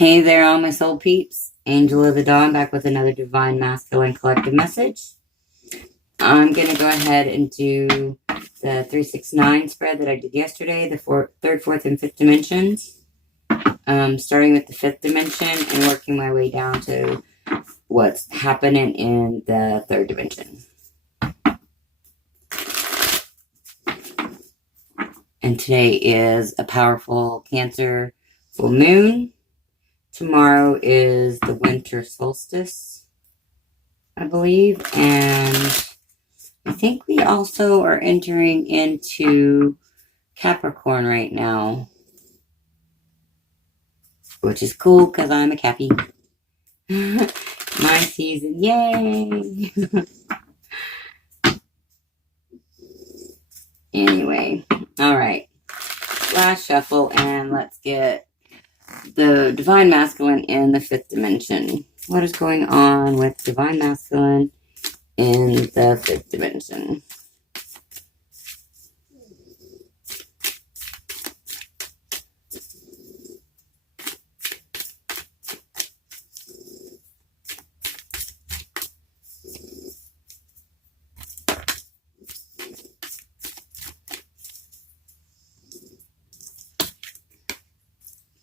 Hey there, all my soul peeps. Angel of the Dawn back with another Divine Masculine Collective message. I'm going to go ahead and do the 369 spread that I did yesterday, the third, fourth, and fifth dimensions. Starting with the fifth dimension and working my way down to what's happening in the third dimension. And today is a powerful Cancer full moon. Tomorrow is the winter solstice, I believe. And I think we also are entering into Capricorn right now, which is cool because I'm a Cappy. My season, yay! Anyway, all right. Last shuffle, and let's get the Divine Masculine in the fifth dimension. What is going on with Divine Masculine in the fifth dimension?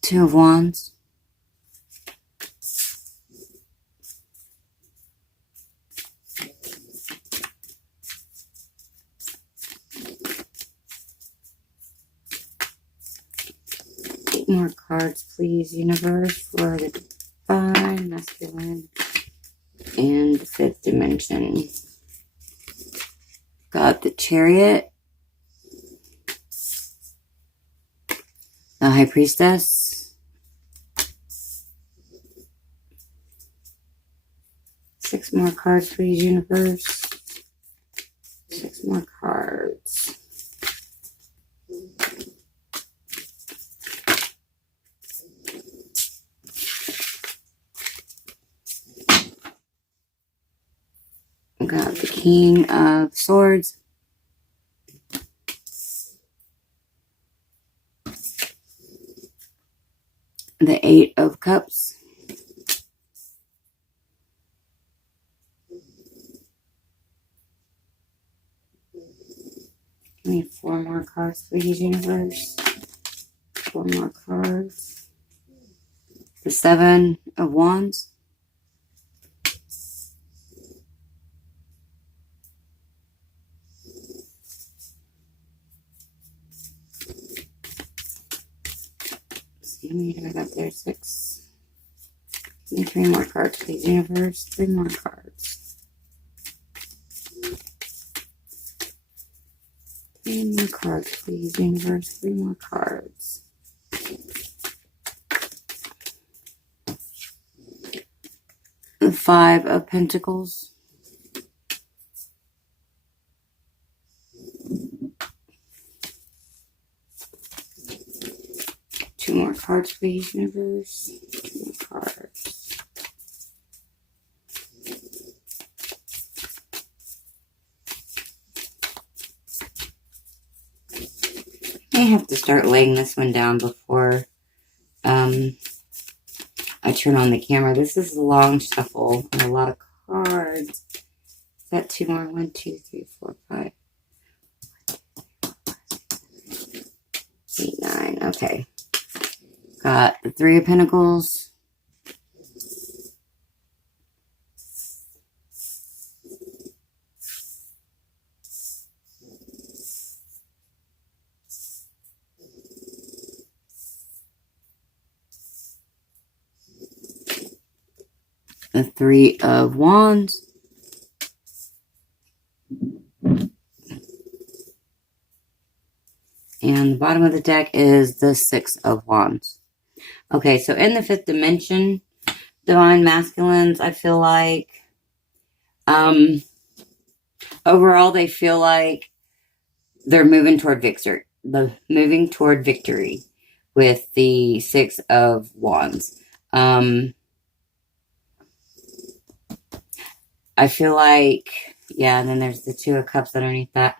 Two of Wands. Eight more cards, please, universe, for the Divine Masculine in the fifth dimension. Got the Chariot, the High Priestess, six more cards, please, universe. Six more cards. Got the King of Swords, the Eight of Cups, give me four more cards, please, universe. Four more cards. The Seven of Wands, how many did I got there? Six. Give me three more cards, please, universe. Three more cards. Three more cards, please, universe. Three more cards. The Five of Pentacles. Two more cards, please, universe. Two more cards. I have to start laying this one down before I turn on the camera. This is a long shuffle and a lot of cards. Got two more. 1, 2, 3, 4, 5. 8, 9. Okay. Got the Three of Pentacles. The Three of Wands. And the bottom of the deck is the Six of Wands. Okay, so in the fifth dimension, Divine Masculines, I feel like, overall, they feel like they're moving toward victory. With the Six of Wands. I feel like, yeah, and then there's the Two of Cups underneath that.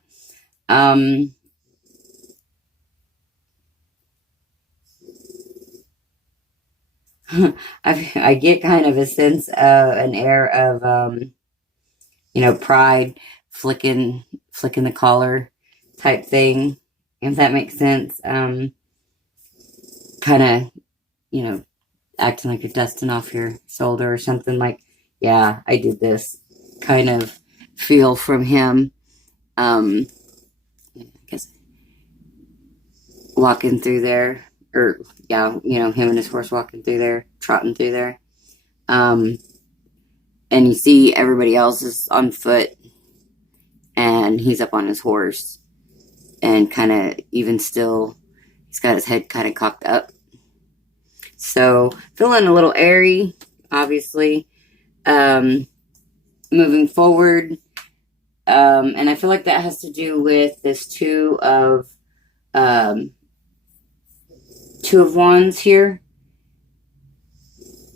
I get kind of a sense of an air of pride, flicking the collar type thing, if that makes sense. Kind of, you know, acting like you're dusting off your shoulder or something, like, yeah, I did this kind of feel from him. I guess walking through there, or yeah, him and his horse walking through there, trotting through there. And you see everybody else is on foot, and he's up on his horse, and kind of even still, he's got his head kind of cocked up. So feeling a little airy, obviously. Moving forward, and I feel like that has to do with this two of wands here,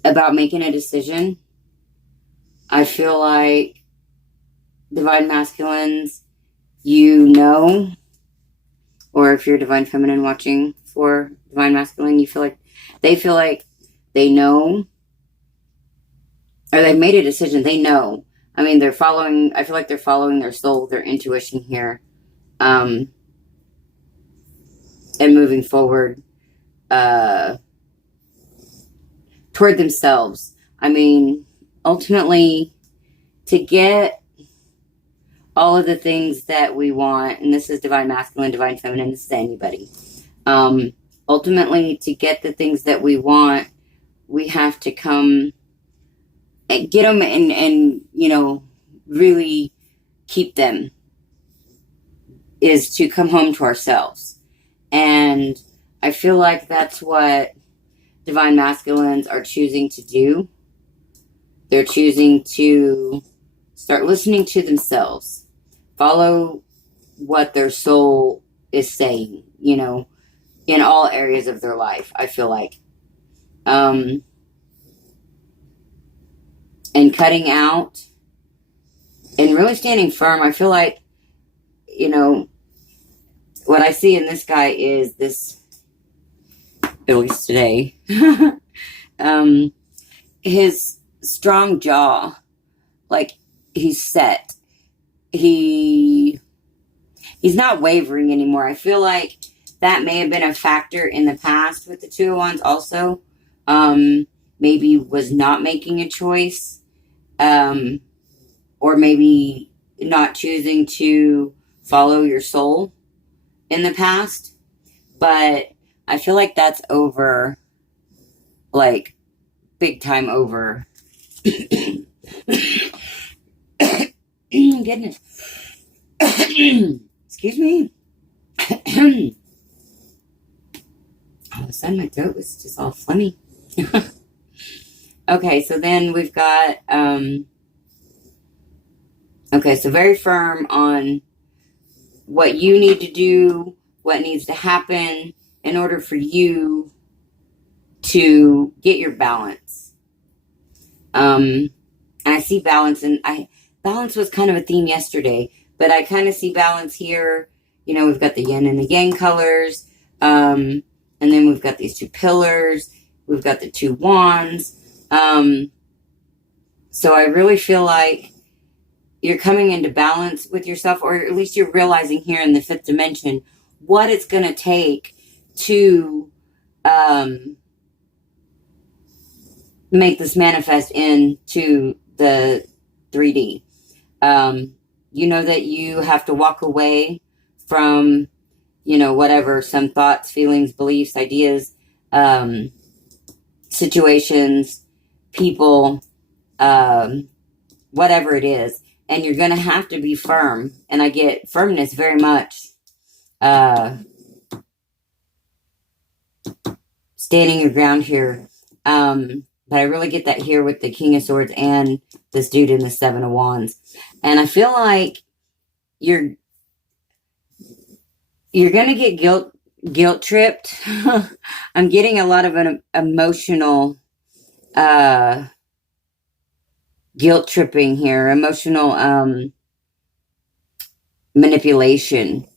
about making a decision. I feel like divine masculines, or if you're divine feminine watching for divine masculine, they feel like they know, or they've made a decision. They know. I mean, I feel like they're following their soul, their intuition here. And moving forward, toward themselves. I mean, ultimately, to get all of the things that we want, and this is divine masculine, divine feminine, this is anybody. Ultimately, to get the things that we want, we have to come and get them and really keep them, is to come home to ourselves. And I feel like that's what divine masculines are choosing to do. They're choosing to start listening to themselves, follow what their soul is saying, in all areas of their life, I feel like. And cutting out and really standing firm. I feel like, what I see in this guy is this, at least today, his strong jaw, like he's set. He's not wavering anymore. I feel like that may have been a factor in the past with the Two of Wands also. Maybe was not making a choice. Or maybe not choosing to follow your soul in the past. But I feel like that's over, like, big time over. Goodness. Excuse me. All of a sudden my throat was just all phlegmy. Okay, so then we've got, so very firm on what you need to do, what needs to happen in order for you to get your balance. And I see balance, and balance was kind of a theme yesterday, but I kind of see balance here. We've got the yin and the yang colors, and then we've got these two pillars, we've got the two wands. So I really feel like you're coming into balance with yourself, or at least you're realizing here in the fifth dimension what it's going to take to make this manifest into the 3D. That you have to walk away from, whatever, some thoughts, feelings, beliefs, ideas, situations, people, whatever it is. And you're going to have to be firm. And I get firmness very much. Standing your ground here. But I really get that here with the King of Swords and this dude in the Seven of Wands. And I feel like you're going to get guilt tripped. I'm getting a lot of an emotional guilt tripping here, emotional manipulation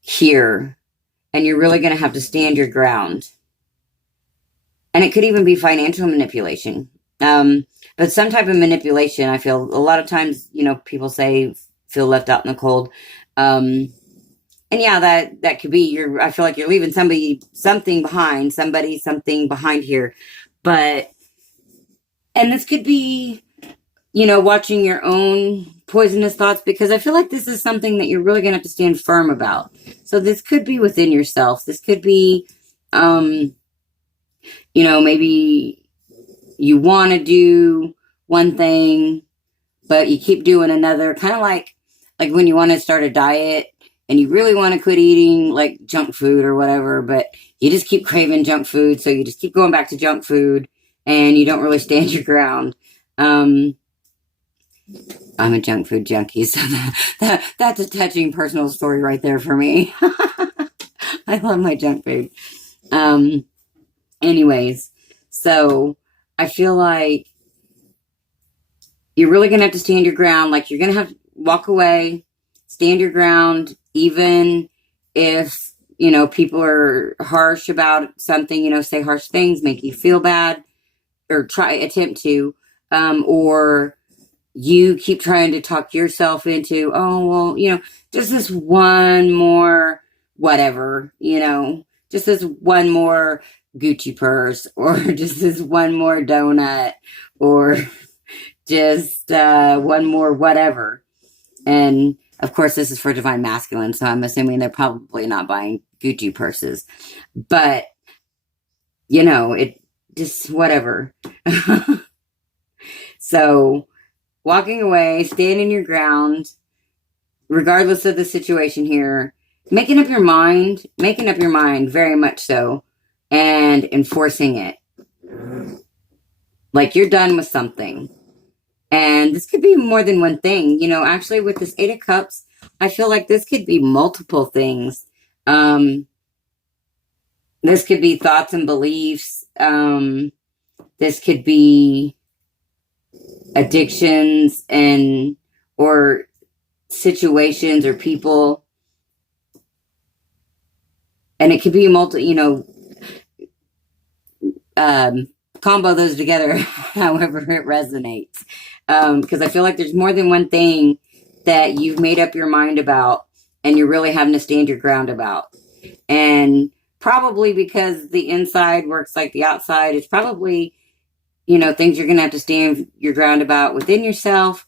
here, and you're really going to have to stand your ground. and it could even be financial manipulation. But some type of manipulation, I feel a lot of times, people say feel left out in the cold. And yeah, that could be I feel like you're leaving something behind here. But, and this could be, watching your own poisonous thoughts, because I feel like this is something that you're really going to have to stand firm about. So this could be within yourself. This could be, maybe you want to do one thing, but you keep doing another, kind of like when you want to start a diet and you really want to quit eating like junk food or whatever, but you just keep craving junk food. So you just keep going back to junk food and you don't really stand your ground. I'm a junk food junkie, so that's a touching personal story right there for me. I love my junk food. Anyways, so I feel like you're really going to have to stand your ground. Like, you're going to have to walk away, stand your ground, even if, people are harsh about something, say harsh things, make you feel bad, or attempt to, or you keep trying to talk yourself into, oh, well, just this one more whatever, just this one more Gucci purse, or just this one more donut, or just one more whatever. And of course, this is for Divine Masculine, so I'm assuming they're probably not buying Gucci purses. But, it just whatever. So, walking away, standing your ground, regardless of the situation here, making up your mind very much so, and enforcing it. Like, you're done with something. And this could be more than one thing. Actually, with this Eight of Cups, I feel like this could be multiple things. This could be thoughts and beliefs. This could be addictions or situations or people. And it could be combo those together however it resonates. Because I feel like there's more than one thing that you've made up your mind about and you're really having to stand your ground about. And probably because the inside works like the outside, it's probably, things you're going to have to stand your ground about within yourself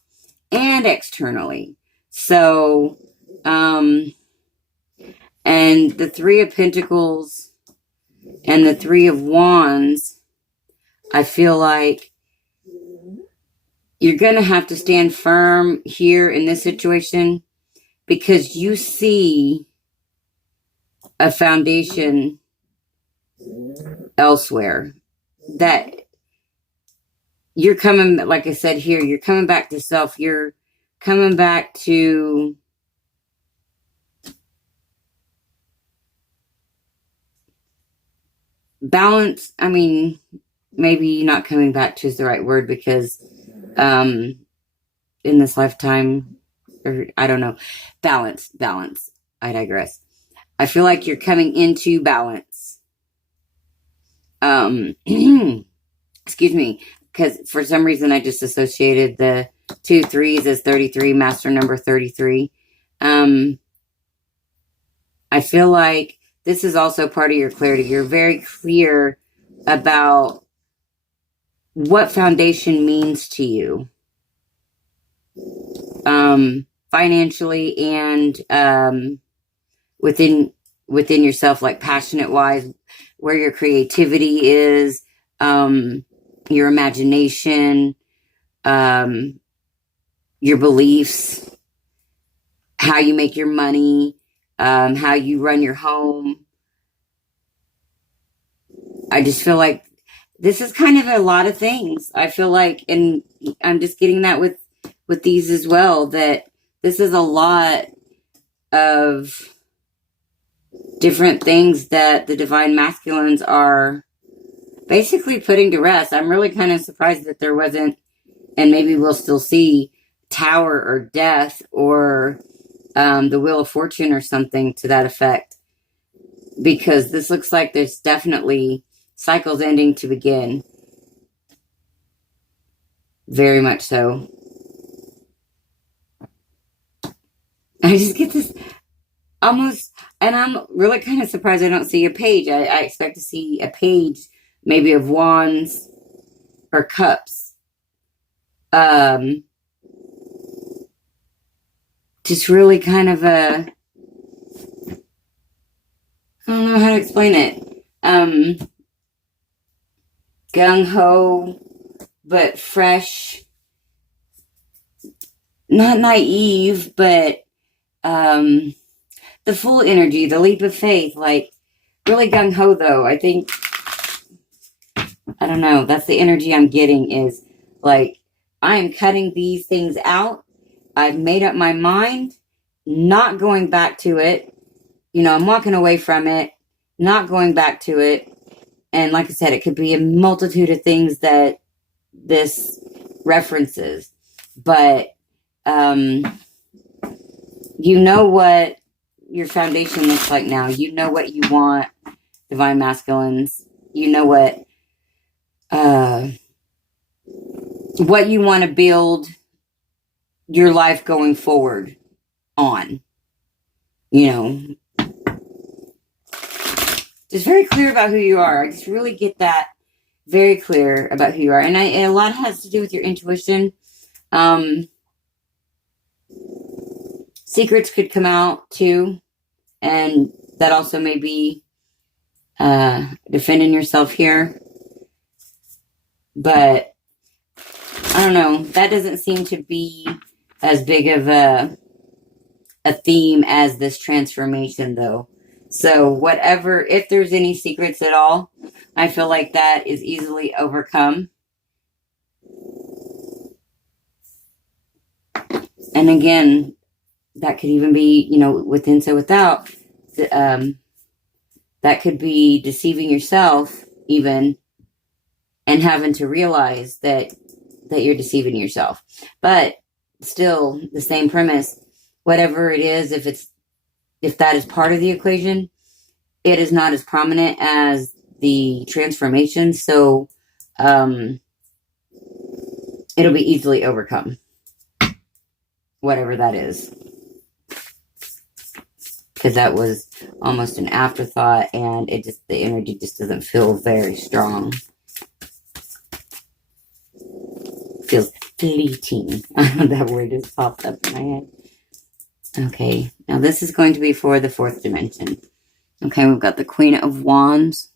and externally. So, and the Three of Pentacles and the Three of Wands, I feel like you're going to have to stand firm here in this situation, because you see a foundation elsewhere that you're coming, like I said here, you're coming back to self. You're coming back to balance. I mean, maybe not coming back to is the right word, because in this lifetime, or I don't know, balance. I digress. I feel like you're coming into balance. Excuse me, because for some reason I just associated the 2 3s as 33, master number 33. I feel like this is also part of your clarity. You're very clear about what foundation means to you, financially and within yourself, like passionate wise, where your creativity is, your imagination, your beliefs, how you make your money, how you run your home. I just feel like this is kind of a lot of things. I feel like, and I'm just getting that with these as well, that this is a lot of different things that the Divine Masculines are basically putting to rest. I'm really kind of surprised that there wasn't, and maybe we'll still see, Tower or Death or the Wheel of Fortune or something to that effect, because this looks like there's definitely cycles ending to begin. Very much so. I just get this almost, and I'm really kind of surprised I don't see a page. I expect to see a page maybe of wands or cups. Just really kind of a, I don't know how to explain it. Gung-ho, but fresh. Not naive, but the full energy, the leap of faith, like really gung-ho though. I think, I don't know, that's the energy I'm getting, is like, I am cutting these things out. I've made up my mind, not going back to it. You know, I'm walking away from it, not going back to it. And like I said, it could be a multitude of things that this references. But you know what your foundation looks like now. You know what you want, Divine Masculines. You know what you want to build your life going forward on. You know, just very clear about who you are. I just really get that very clear about who you are. And a lot has to do with your intuition. Secrets could come out too. And that also may be defending yourself here. But I don't know. That doesn't seem to be as big of a theme as this transformation, though. So whatever, if there's any secrets at all, I feel like that is easily overcome. And again, that could even be, you know, within, so without. That could be deceiving yourself even, and having to realize that you're deceiving yourself. But still, the same premise. Whatever it is, if that is part of the equation, it is not as prominent as the transformation. So it'll be easily overcome. Whatever that is. Because that was almost an afterthought, and the energy just doesn't feel very strong. Feels fleeting. That word just popped up in my head. Okay, now this is going to be for the fourth dimension. Okay, we've got the Queen of Wands.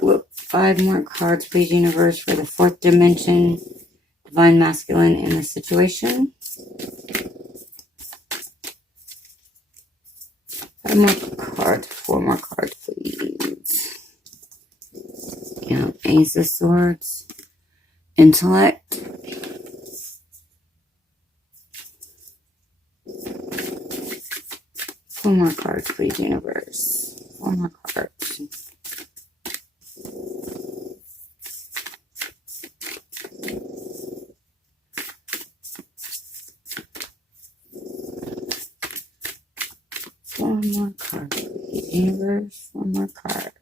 Whoop, 5 more cards, please, universe, for the fourth dimension. Divine Masculine in this situation. 5 more cards, 4 more cards, please. Yeah, Ace of Swords. Intellect. Four more cards, please, universe. 4 more cards. Four more cards, please, universe. 4 more cards.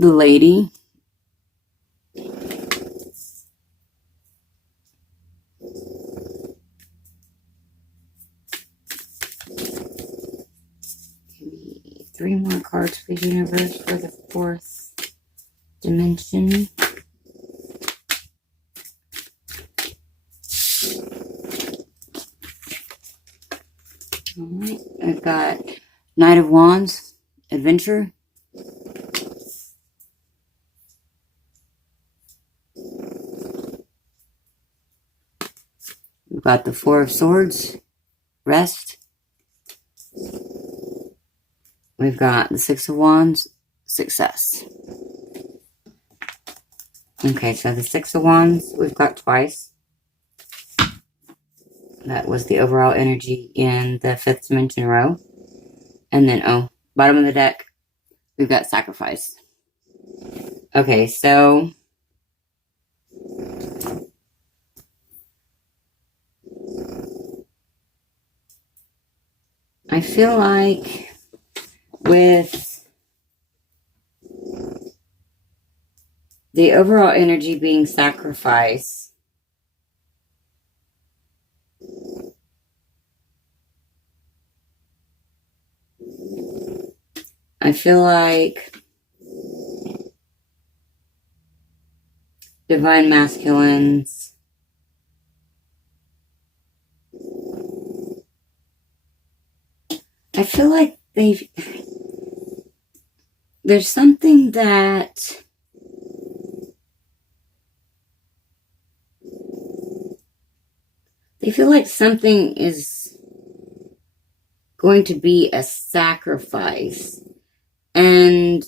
The Lady. Give me 3 more cards, please, universe, for the fourth dimension. Alright, I've got Knight of Wands, Adventure. We've got the Four of Swords, Rest. We've got the Six of Wands, Success. Okay, so the Six of Wands we've got twice. That was the overall energy in the 5th dimension row. And then, bottom of the deck, we've got sacrifice. Okay, so I feel like with the overall energy being sacrifice, I feel like divine masculines I feel like there's something that they feel like something is going to be a sacrifice. And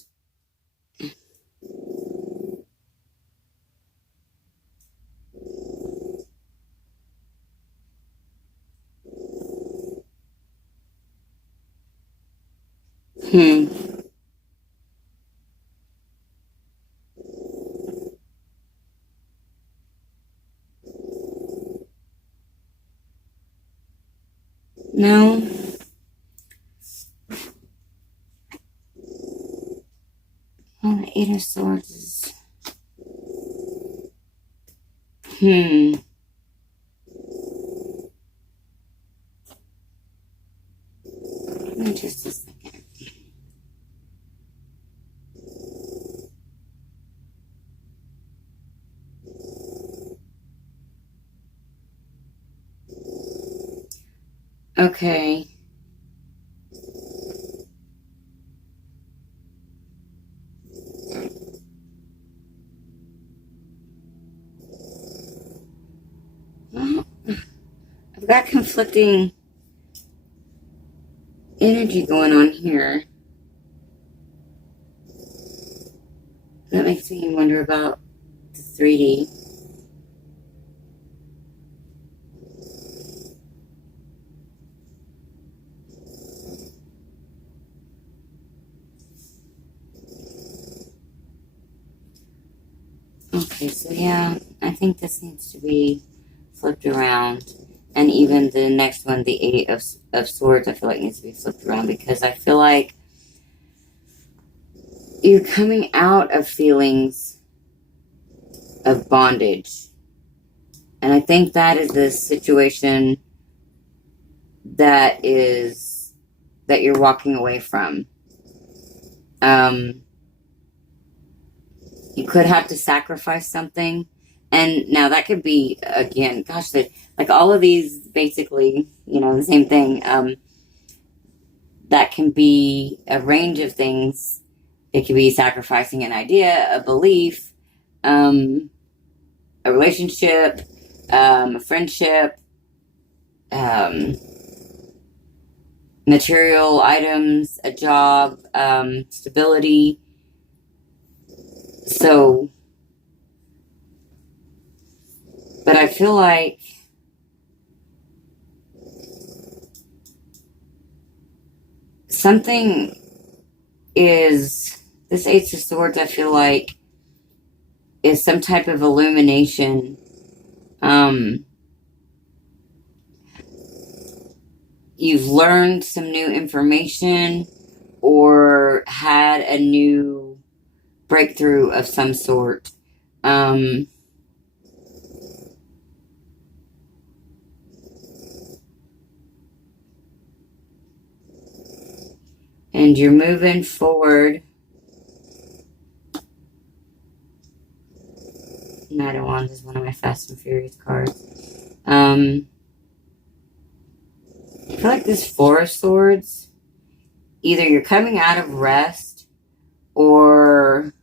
no. Well, the 8 of Swords is... Give me just a second. Okay. Well, I've got conflicting energy going on here. That makes me wonder about the 3D. Okay, so yeah, I think this needs to be flipped around. And even the next one, the 8 of Swords, I feel like needs to be flipped around, because I feel like you're coming out of feelings of bondage. And I think that is the situation that you're walking away from. You could have to sacrifice something. And now that could be, again, gosh, like all of these basically, the same thing. That can be a range of things. It could be sacrificing an idea, a belief, a relationship, a friendship, material items, a job, stability. So, but I feel like something is, this 8 of Swords, I feel like, is some type of illumination. You've learned some new information or had a new breakthrough of some sort. And you're moving forward. Knight of Wands is one of my Fast and Furious cards. I feel like this 4 of Swords, either you're coming out of rest or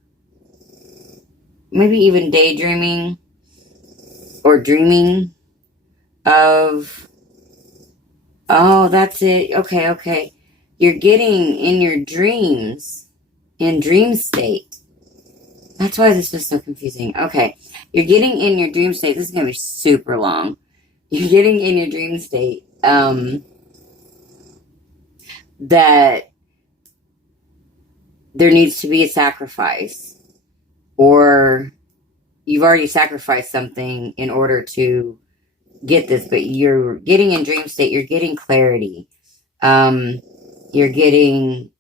maybe even daydreaming or dreaming of, oh, that's it. Okay. You're getting in your dreams, in dream state. That's why this is so confusing. Okay. You're getting in your dream state. This is going to be super long. you're getting in your dream state, that there needs to be a sacrifice, or you've already sacrificed something in order to get this, but you're getting in dream state, you're getting clarity. You're getting,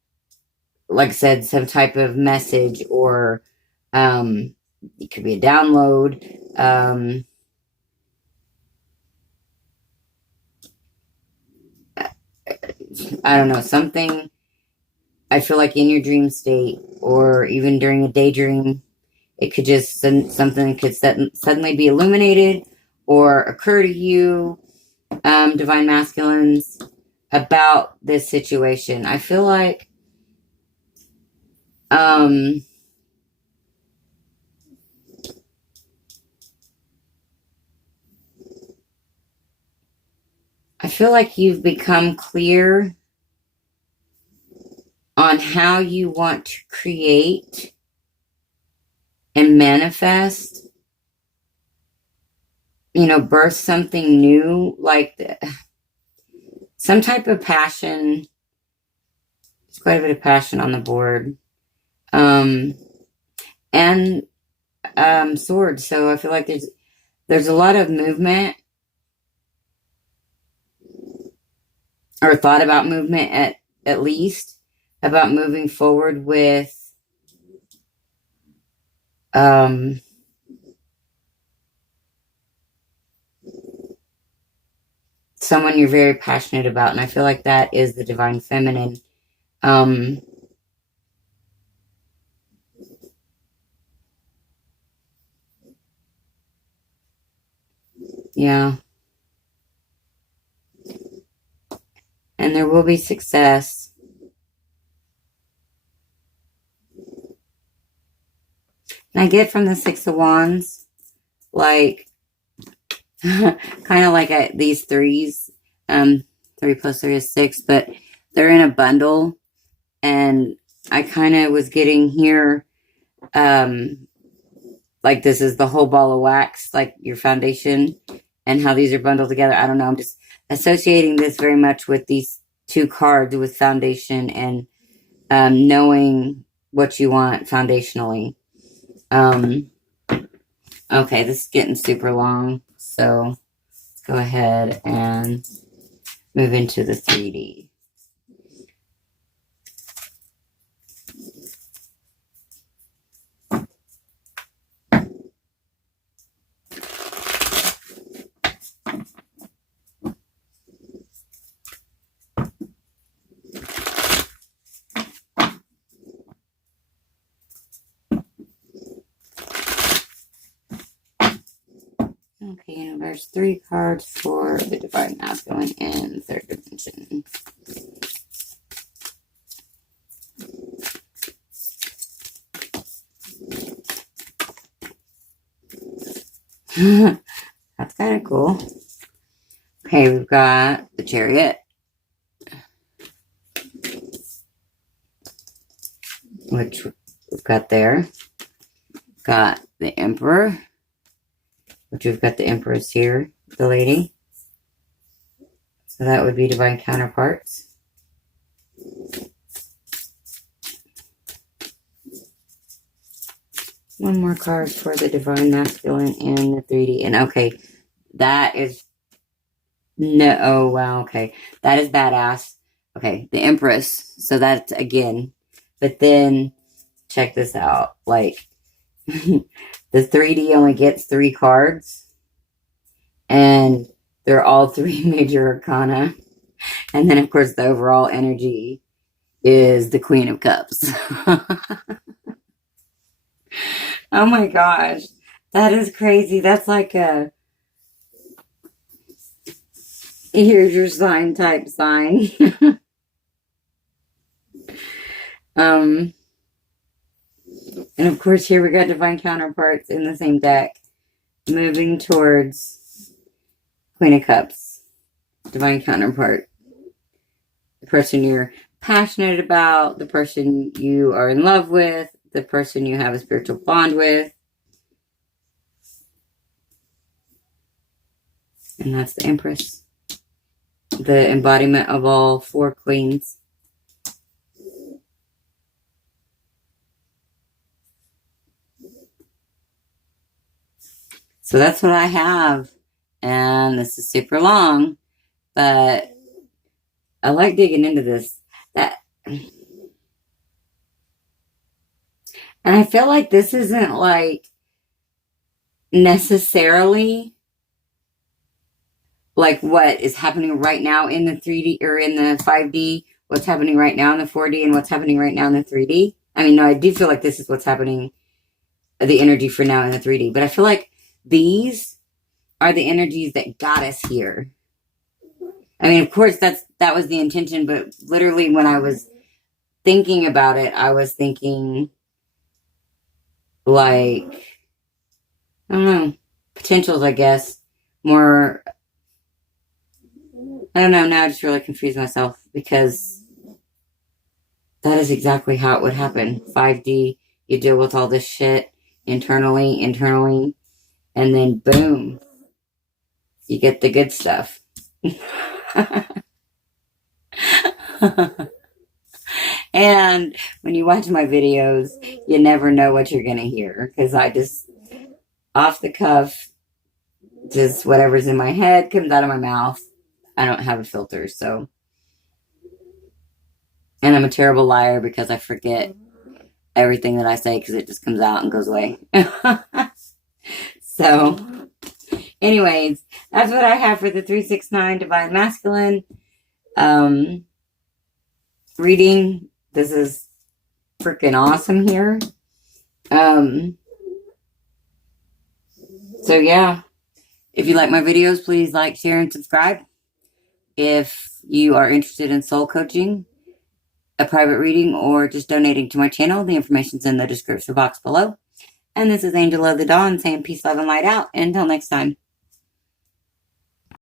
like I said, some type of message, or it could be a download. I don't know, something. I feel like in your dream state, or even during a daydream, it could just something could suddenly be illuminated or occur to you, divine masculines, about this situation. I feel like you've become clear on how you want to create and manifest, birth something new, like some type of passion. There's quite a bit of passion on the board. And swords. So I feel like there's a lot of movement, or thought about movement, at least, about moving forward with someone you're very passionate about. And I feel like that is the divine feminine. Yeah. And there will be success. And I get from the Six of Wands, like, kind of like these threes. 3 plus 3 is 6, but they're in a bundle. And I kind of was getting here, like this is the whole ball of wax, like your foundation, and how these are bundled together. I don't know. I'm just associating this very much with these 2 cards, with foundation and knowing what you want foundationally. Okay, this is getting super long, so let's go ahead and move into the 3D. Okay, universe, 3 cards for the divine masculine in 3rd dimension. That's kind of cool. Okay, we've got the Chariot, which we've got there. Got the Emperor, which we've got the Empress here, the lady. So that would be divine counterparts. One more card for the divine masculine in the 3D. And okay, that is... No, oh, wow, okay. That is badass. Okay, the Empress. So that's, again. But then, check this out. Like, the 3D only gets 3 cards. And they're all 3 major arcana. And then, of course, the overall energy is the Queen of Cups. Oh my gosh. That is crazy. That's like a... here's your sign type sign. And of course, here we got divine counterparts in the same deck, moving towards Queen of Cups, divine counterpart, the person you're passionate about, the person you are in love with, the person you have a spiritual bond with. And that's the Empress, the embodiment of all four queens. So that's what I have. And this is super long, but I like digging into this. And I feel like this isn't like necessarily like what is happening right now in the 3D or in the 5D, what's happening right now in the 4D, and what's happening right now in the 3D. I mean, no, I do feel like this is what's happening, the energy for now in the 3D, but I feel like these are the energies that got us here. I mean, of course, that was the intention, but literally when I was thinking about it, I was thinking like, I don't know, potentials, I guess, more, I don't know, now I just really confused myself because that is exactly how it would happen. 5D, you deal with all this shit internally, and then boom, you get the good stuff. And when you watch my videos, you never know what you're going to hear because I just, off the cuff, just whatever's in my head comes out of my mouth. I don't have a filter, so. And I'm a terrible liar because I forget everything that I say because it just comes out and goes away. So, anyways, that's what I have for the 369 Divine Masculine reading. This is freaking awesome here. So yeah, if you like my videos, please like, share, and subscribe. If you are interested in soul coaching, a private reading, or just donating to my channel, the information's in the description box below. And this is Angela the Dawn saying peace, love, and light out. Until next time.